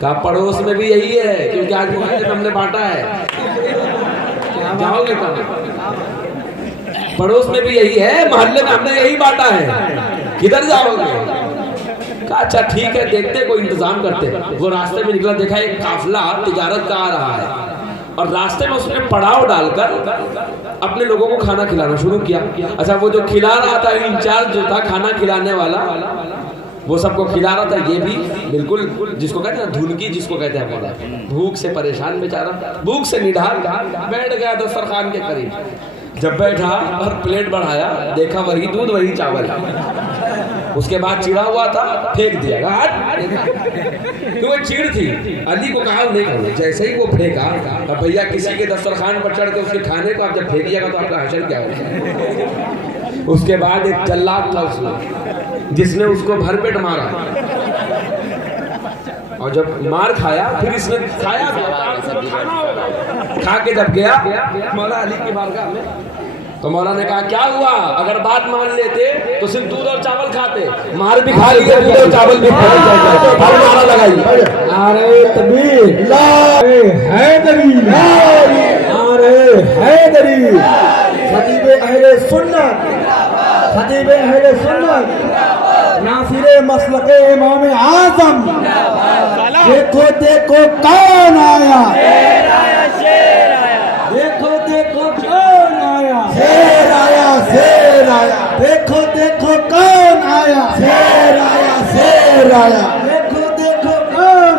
कहा पड़ोस में भी यही है, क्योंकि आज मोहल्ले में हमने बांटा है। जाओगे कहाँ? पड़ोस में भी यही है, मोहल्ले में हमने यही बांटा है, किधर जाओगे? कहा अच्छा ठीक है देखते कोई इंतजाम करते। वो रास्ते में निकला, देखा एक काफिला तिजारत का आ रहा है, और रास्ते में उसने पड़ाव डालकर अपने लोगों को खाना खिलाना शुरू किया। अच्छा वो जो खिला रहा था, इंचार्ज जो था खाना खिलाने वाला, वो सबको खिला रहा था। ये भी बिल्कुल जिसको कहते हैं धुनकी, जिसको कहते हैं, भूख से परेशान बेचारा, भूख से निढाल बैठ गया दस्तरखान के करीब। जब बैठा और प्लेट बढ़ाया, देखा वही दूध वही चावल। उसके बाद चिड़ा हुआ था, फेंक दिया। तो वो चिड़ थी। अली को कहा नहीं खाओ। जैसे ही वो फेंका, अब भैया किसी के दस्तरखान पर चढ़ के उसके खाने को आप जब फेंकिएगा तो आपका हशर क्या होगा? उसके बाद एक जल्लाद था उसमें, जिसने उसको भरपेट मारा, और जब मार खाया फिर इसने खाया, खा के जब गया मौला अली की बारगाह में, तो मौला ने कहा क्या हुआ? अगर बात मान लेते तो सिर्फ दूध और चावल खाते, मार भी खा लिए, दूध और चावल भी खा लिए। नारा लगाई, नारे तकबीर, नारे हैदरी, नारे हैदरी। खतीबे अहले सुन्नत, खतीबे अहले सुन्नत, नासिरे मसलके इमाम आज़म। देखो देखो कौन आया, देखो देखो कौन आया, शेर आया, शेर आया। देखो देखो कौन आया, शेर आया, शेर आया। देखो देखो कौन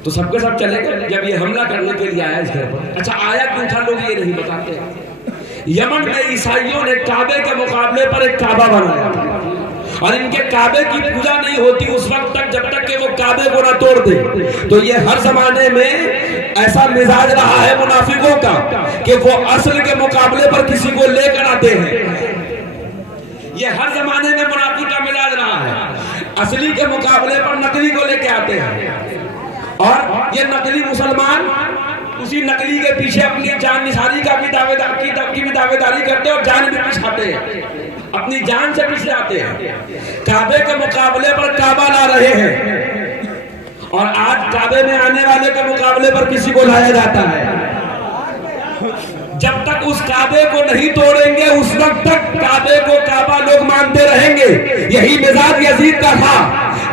तो सबके सब चले गए जब ये हमला करने के लिए आया इस घर पर। अच्छा आया क्यों था लोग ये नहीं बताते। यमन में ईसाइयों ने काबे के मुकाबले पर एक काबा बनाया और इनके काबे की पूजा नहीं होती उस वक्त तक जब तक कि वो काबे को ना तोड़ दे। तो ये हर जमाने में ऐसा मिजाज रहा है मुनाफिकों का कि वो असल के मुकाबले पर किसी को लेकर आते हैं। ये हर जमाने में मुनाफिक का मिजाज रहा है, असली के मुकाबले पर नकली को लेके आते हैं और ये नकली मुसलमान उसी नकली के पीछे अपनी जान निसारी का भी दावेदारी करते हैं और जान भी पिछाते हैं, अपनी जान से पिछले आते हैं। काबे के मुकाबले पर काबा ला रहे हैं और आज काबे में आने वाले के मुकाबले पर किसी को लाया जाता है। जब तक उस काबे को नहीं तोड़ेंगे उस वक्त तक काबे को काबा लोग मानते रहेंगे। यही मिजाज यजीद का था।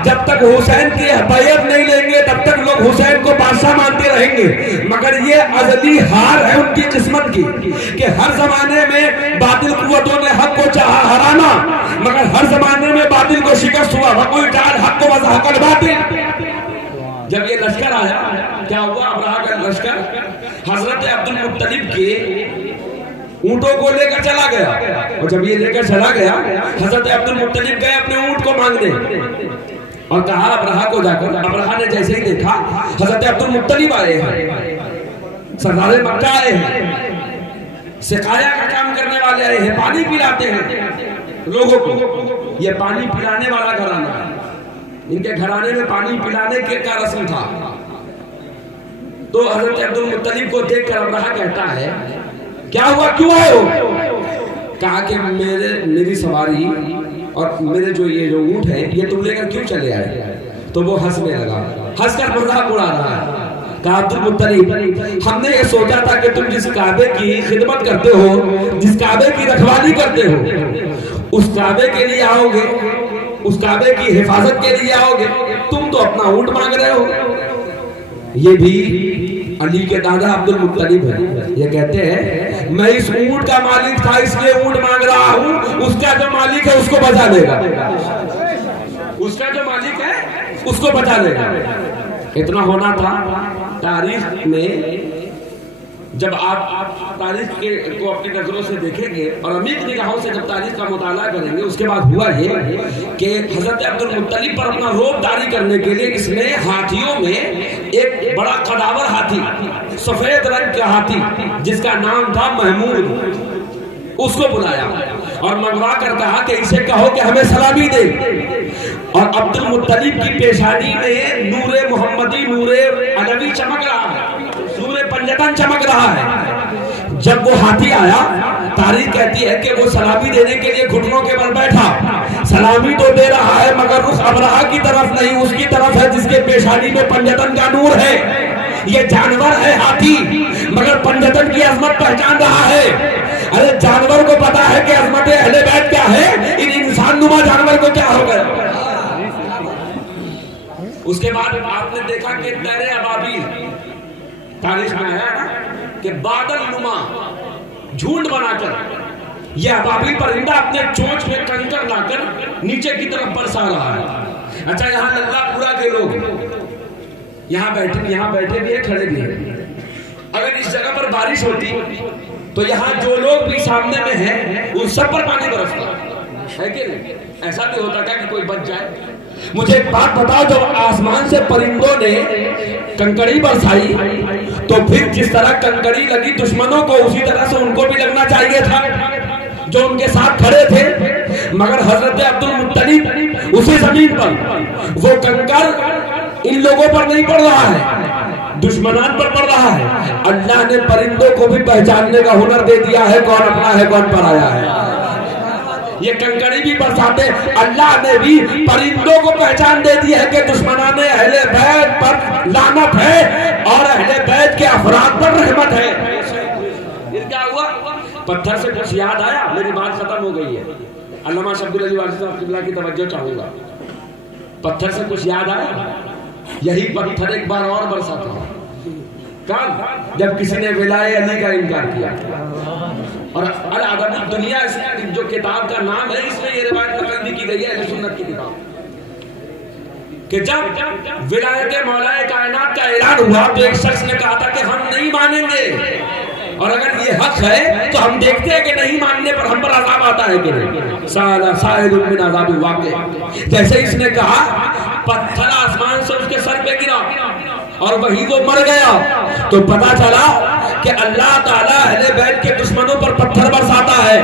जब तक हुसैन की बैयत नहीं लेंगे तब तक लोग हुसैन को बादशाह मानते रहेंगे। मगर ये अजली हार है उनकी किस्मत की कि हर जमाने में बातिल कुव्वतों ने हक को चाहा हराना, मगर हर जमाने में बातिल को शिकस्त हुआ। वकुल जाल हक को वज़हक़ल बातिल। जब ये लश्कर आया क्या हुआ, अब्राहा का लश्कर हजरत अब्दुल मुत्तलिब के ऊंटों को लेकर चला गया और जब ये लेकर चला गया हजरत अब्दुल मुत्तलिब गए अपने ऊंट को मांगने और कहा अब्राहा को जाकर। अब्राहा ने जैसे ही देखा हजरत अब्दुल मुत्तलिब आए हैं, सरदार मक्का आए हैं, सिकाया का काम करने वाले आए हैं, पानी पिलाते हैं लोगों को। ये पानी पिलाने वाला घराना है, इनके घराने में पानी पिलाने के का रस्म था। तो हजरत अब्दुल मुत्तलिब को देखकर अब्राहा कहता है क्या हुआ, क्यों आए हो? कहा कि मेरी सवारी और मेरे जो ये जो ऊंट है ये तुम लेकर क्यों चले आए? तो वो हंसने लगा, हंसकर मजाक उड़ा रहा है। कहा अब्दुल मुत्तलिब हमने ये सोचा था कि तुम जिस काबे की खिदमत करते हो, जिस काबे की रखवाली करते हो, उस काबे के लिए आओगे, उस काबे की हिफाजत के लिए आओगे। तुम तो अपना ऊंट मांग रहे हो। ये भी अली के दादा अब्दुल मुत्तलिब है। ये कहते हैं मैं इस ऊंट का मालिक था इसलिए ऊंट मांग रहा हूँ, उसका जो मालिक है उसको बचा लेगा, उसका जो मालिक है उसको बचा लेगा। इतना होना था। तारीख में जब आप तारीख को अपनी नजरों से देखेंगे और अमीर निगाहों से जब तारीख का मुताला करेंगे उसके बाद हुआ ये कि हजरत अब्दुल मुत्तलिब पर अपना रोब जारी करने के लिए इसने हाथियों में एक बड़ा कदावर हाथी, सफेद रंग का हाथी जिसका नाम था महमूद, उसको बुलाया और मंगवा कर कहा कि इसे कहो कि हमें सलामी दे। और अब्दुल मुत्तलिब की पेशानी में नूरे मोहम्मदी, नूरे अलवी चमक रहा है, नूरे पंजतन चमक रहा है। जब वो हाथी आया तारीख कहती है कि वो सलामी देने के लिए घुटनों के बल बैठा। सलामी तो दे रहा है मगर रुख अब्राहा की तरफ नहीं, उसकी तरफ है जिसके पेशानी में पंजतन का नूर है। ये जानवर है हाथी मगर पंजतन की अजमत पहचान रहा है। अरे जानवर को पता है कि अजमत अहले बैत क्या है, इन इंसान नुमा जानवर को क्या हो गया। उसके बाद आपने देखा कि तैरे अबाबील तारीख में आया ना कि बादल नुमा झुंड बनाकर यह अबाबील परिंदा अपने चोंच में कंकर लाकर नीचे की तरफ बरसा रहा है। अच्छा यहाँ लल्लापुरा के लोग यहाँ बैठे भी है, खड़े भी है। अगर इस जगह पर बारिश होती तो यहाँ जो लोग भी सामने में हैं उन सब पर पानी बरसता है कि नहीं? ऐसा भी होता था कि कोई बच जाए। मुझे एक बात बताओ, जब आसमान से परिंदों ने कंकड़ी बरसाई तो फिर जिस तरह कंकड़ी लगी दुश्मनों को उसी तरह से उनको भी लगना चाहिए था जो उनके साथ खड़े थे। मगर हजरत अब्दुल मुत्तलिब उसी जमीन पर वो कंकर इन लोगों पर नहीं पड़ रहा है, दुश्मनान पर पड़ रहा है। अल्लाह ने परिंदों को भी पहचानने का हुनर दे दिया है कौन अपना है कौन पराया है। ये कंकड़ी भी बरसाते, अल्लाह ने भी परिंदों को पहचान दे दी है कि दुश्मनाने अहले बैत पर लानत है और अहले बैत के अफराद पर रहमत है। क्या हुआ? पत्थर से कुछ याद आया, मेरी बात खत्म हो गई है। अल्लामा शब्बुल अली वाजिद साहब किबला की तवज्जो चाहूंगा। पत्थर से कुछ याद आया, यही पत्थर एक बार और बरसा था कब? जब किसी ने विलाए अली का इनकार किया। और अल अदब दुनिया जो किताब का नाम है इसमें ये रिवायत नकल भी की गई है, सुन्नत की किताब। कि जब विलायत मौलाए कायनात का ऐलान हुआ तो एक शख्स ने कहा था कि हम नहीं मानेंगे, और अगर ये हक है तो हम देखते हैं कि नहीं मानने पर हम पर अजाब आता है कि नहीं। साला साइदुम मिन अजाबिल वाक़ि, जैसे इसने कहा पत्थर आसमान से उसके सर पे गिरा और वही वो मर गया, तो पता चला कि अल्लाह ताला अहले बैत के दुश्मनों पर पत्थर बरसाता है,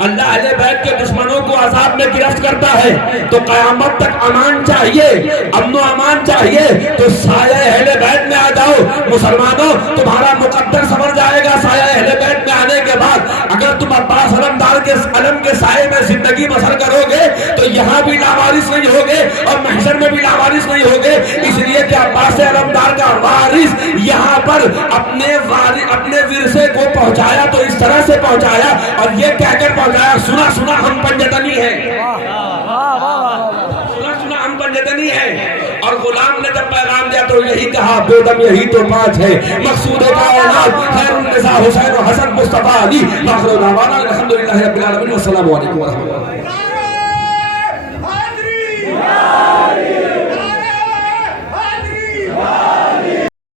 अल्लाह अहले बैत के दुश्मनों को अजाब में गिरफ्त करता है। तो क़यामत तक अमान चाहिए, अमन अमान चाहिए, तो साया अहले बैत में आ जाओ मुसलमानों, तुम्हारा मुकद्दर समझ जाएगा। साया अहले बैत में आने के बाद अगर तुम अब्बास अलमदार के अलम के साए में जिंदगी बसर करोगे तो यहाँ भी लावारिस नहीं होगे और महशर में भी लावारिस नहीं होगे, इसलिए कि अब्बास अलमदार का वारिस यहाँ पर अपने विरसे को पहुंचाया तो इस तरह से पहुंचाया, और ये कहकर पहुंचाया सुना सुना हम पंजतनी है, सुना सुना हम पंजतनी है। और गुलाम ने जब पैगाम दिया तो यही कहा बेदम यही तो बात है, मकसूद कायनात खैरुन निसा हुसैन और हसन मुस्तफा अली। आखिर दावाना अल्हम्दुलिल्लाहि रब्बिल आलमीन, अस्सलामु अलैकुम व रहमतुल्लाह।